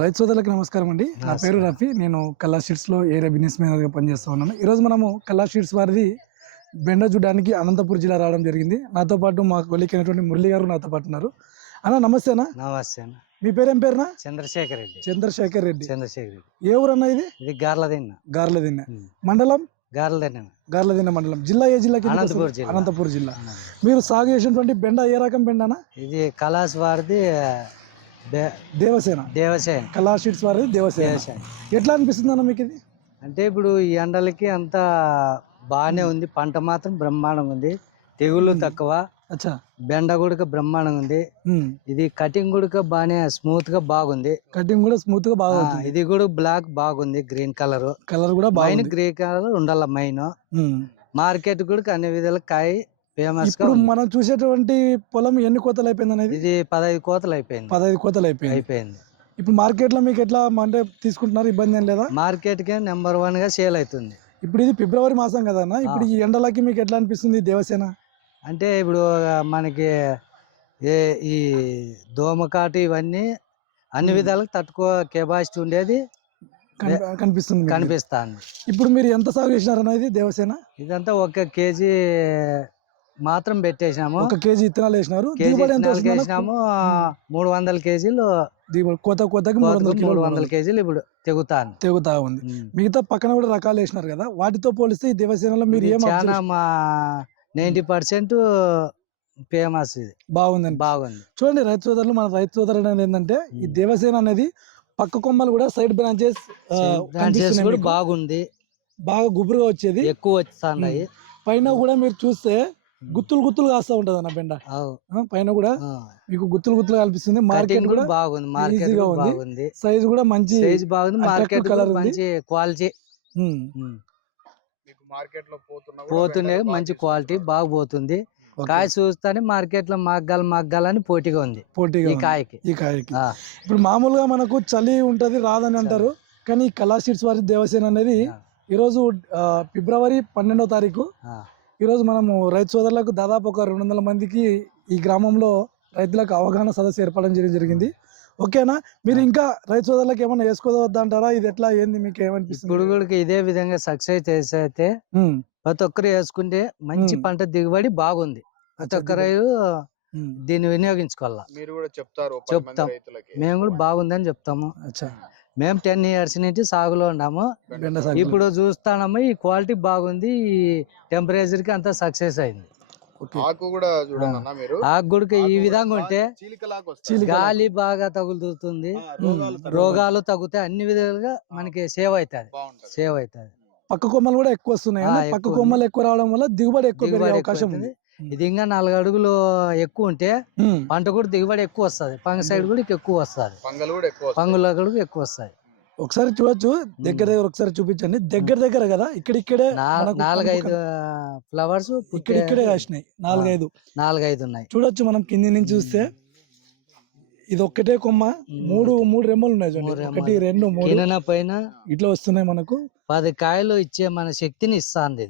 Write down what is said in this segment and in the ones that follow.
రైతు సోదరులకు నమస్కారం అండి. నా పేరు రఫీ. నేను కల్లా షీట్స్లో ఏరియా బిజినెస్ మేనేజర్గా పనిచేస్తూ ఉన్నాను. ఈరోజు మనము కల్లా షీట్స్ వారిది బెండ చూడడానికి అనంతపురం జిల్లా రావడం జరిగింది. నాతో పాటు మా కొలిక్ అయినటువంటి మురళి గారు నాతో పాటు ఉన్నారు. అన్న నమస్తే అన్న. నమస్తే అన్న. మీ పేరేం పేరునా? చంద్రశేఖర్ రెడ్డి. చంద్రశేఖర్ రెడ్డి. చంద్రశేఖర్ రెడ్డి. ఏ ఊరు అన్న ఇది? ఇది గార్లదిన్న. గార్లదిన్న మండలం. గార్లదిన్న మండలం. జిల్లా ఏ జిల్లాకి? అనంతపురం జిల్లా. మీరు సాగు చేసినటువంటి బెండ ఏ రకం బెండనా? ఇది కలాస్ వారిది దేవసేన. కల్లా షీట్స్ వారిది దేవసేన. ఎట్లా అనిపిస్తుంది అన్న మీకు ఇది? అంటే ఇప్పుడు ఈ ఎండలకి అంతా బాగానే ఉంది, పంట మాత్రం బ్రహ్మాండంగా ఉంది, తెగుళ్ళు తక్కువ, బెండ కూడా బ్రహ్మాండంగా ఉంది. ఇది కటింగ్ కూడా బాగానే స్మూత్ గా బాగుంది. కటింగ్ కూడా స్మూత్ గా బాగుంది. ఇది కూడా బ్లాక్ బాగుంది, గ్రీన్ కలర్ కూడా మైన్ గ్రీన్ కలర్ ఉండాల. మైన్ మార్కెట్ కూడా అన్ని విధాల కాయ ఫేమస్. ఇప్పుడు మనం చూసేటువంటి పొలం ఎన్ని కోతలు అయిపోయింది అనేది? ఇది 15 కోతలు అయిపోయింది. 15 కోతలు అయిపోయింది. ఇప్పుడు మార్కెట్ లో మీకు ఎట్లా అంటే తీసుకుంటున్నారు? ఇబ్బంది ఏం లేదా? మార్కెట్ కి నెంబర్ 1 గా సేల్ అవుతుంది. ఇప్పుడు ఇది ఫిబ్రవరి మాసం కదా అన్న, ఇప్పుడు ఈ ఎండలకి మీకు ఎట్లా అనిపిస్తుంది దేవసేన? అంటే ఇప్పుడు మనకి ఈ దోమకాటు ఇవన్నీ అన్ని విధాలకు తట్టుకో కెపాసిటీ ఉండేది కనిపిస్తాను. ఇప్పుడు మీరు ఎంత సాగు చేసినారన్న ఇది దేవసేన? ఇదంతా 1 కేజీ మాత్రం పెట్టేసినాము. 1 కేజీ ఇత్తనాలు వేసినారు. వేసినాము 300 కేజీలు కోతకి 300 కేజీలు ఇప్పుడు తెగుతా ఉంది. మిగతా పక్కన కూడా రకాలు వేసినారు కదా, వాటితో పోలిస్తే ఈ దేవసేనలో మీరు చాలా 90% ఫేమస్. ఇది బాగుంది. చూడండి రైతు సోదరులు, మన రైతు సోదరులు అనేది ఏంటంటే ఈ దేవసేన అనేది పక్క కొమ్మలు కూడా సైడ్ బ్రాంచెస్ కూడా బాగుంది, బాగా గుబురుగా వచ్చేది, ఎక్కువ వచ్చాయి. పైన కూడా మీరు చూస్తే గుత్తులు కాస్తా ఉంటది అన్న బెండ. పైన కూడా మీకు గుత్తులు కనిపిస్తుంది. మార్కెట్ కూడా బాగుంది, బాగుంది, సైజ్ కూడా మంచి బాగుంది, మార్కెట్ కలర్ మంచి క్వాలిటీ పోతుండే, మంచి క్వాలిటీ బాగా పోతుంది. కాయ చూస్తానే మార్కెట్ లో మగ్గాలని పోటీగా ఉంది ఈ కాయకి. ఇప్పుడు మామూలుగా మనకు చలి ఉంటది రాదని అంటారు, కానీ కల్లా షీట్స్ వారి దేవసేన అనేది ఈరోజు ఫిబ్రవరి 12వ తారీఖు. ఈరోజు మనము రైతు సోదరులకు దాదాపు ఒక 200 మందికి ఈ గ్రామంలో రైతులకు అవగాహన సదస్సు ఏర్పడడం జరిగింది. ఓకేనా? మీరు ఇంకా రైతు సోదరులకు ఏమన్నా వేసుకోవద్దా అంటారా? ఇది ఎట్లా ఏంది మీకు ఏమనిపిస్తుంది? ఇప్పుడు ఇదే విధంగా సక్సెస్ అయితే ప్రతి ఒక్కరు వేసుకుంటే మంచి పంట దిగుబడి బాగుంది. ప్రతి ఒక్కరు దీన్ని వినియోగించుకోవాలా. చెప్తాం, మేము కూడా బాగుందని చెప్తాము. మేము 10 years నుంచి సాగులో ఉన్నాము. ఇప్పుడు చూస్తాము ఈ క్వాలిటీ బాగుంది, ఈ టెంపరేచర్ కి అంతా సక్సెస్ అయింది. ఆకు కూడా ఈ విధంగా ఉంటే గాలి బాగా తగులుతుంది, రోగాలు తగ్గుతాయి, అన్ని విధాలుగా మనకి సేవ్ అవుతుంది. పక్క కొమ్మలు కూడా ఎక్కువ వస్తున్నాయి. పక్క కొమ్మలు ఎక్కువ రావడం వల్ల దిగుబడి ఎక్కువ పెరిగే అవకాశం ఉంది. ఇది ఇంకా 4 అడుగులు ఎక్కువ ఉంటే పంట కూడా దిగుబడి ఎక్కువ వస్తుంది. పంగ సైడ్ కూడా ఎక్కువ వస్తుంది, పంగులు కూడా ఎక్కువ వస్తాయి. ఒకసారి చూడొచ్చు, దగ్గర ఒకసారి చూపించండి. దగ్గర కదా, ఇక్కడే 4-5 ఫ్లవర్స్ ఇక్కడే కాసినాయి. 4-5 ఉన్నాయి. చూడొచ్చు మనం కింది నుంచి చూస్తే. ఇది ఒక్కటే కొమ్మ, మూడు రెమ్మలు ఉన్నాయి చూడండి. 1 2 3 పైన ఇట్లా వస్తున్నాయి. మనకు 10 కాయలు ఇచ్చే మన శక్తిని ఇస్తాంది.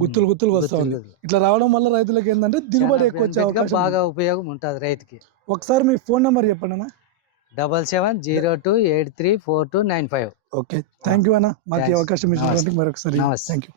గుత్తులు వస్తుంది. ఇట్లా రావడం వల్ల రైతులకు ఏంటంటే దిగుబడి ఎక్కువ వచ్చే అవకాశం, బాగా ఉపయోగం ఉంటుంది రైతుకి. ఒకసారి మీ ఫోన్ నెంబర్ చెప్పండి అన్న. 7702834295. ఓకే, థ్యాంక్ యూ అన్న, మాకు అవకాశం ఇచ్చినటువంటి మరొకసారి థ్యాంక్ యూ.